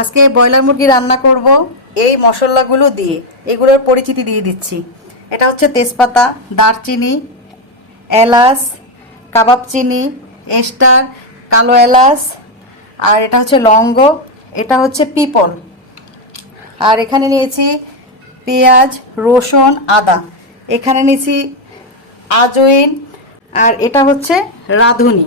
আজকে ব্রয়লার মুরগি রান্না করব। এই মশলাগুলো দিয়ে এগুলোর পরিচিতি দিয়ে দিচ্ছি। এটা হচ্ছে তেজপাতা, দারচিনি, এলাচ, কাবাব চিনি, এস্টার, কালো এলাচ, আর এটা হচ্ছে লঙ্গ, এটা হচ্ছে পিপল। আর এখানে নিয়েছি পেঁয়াজ, রসুন, আদা। এখানে নিয়েছি আজওইন আর এটা হচ্ছে রাঁধুনি।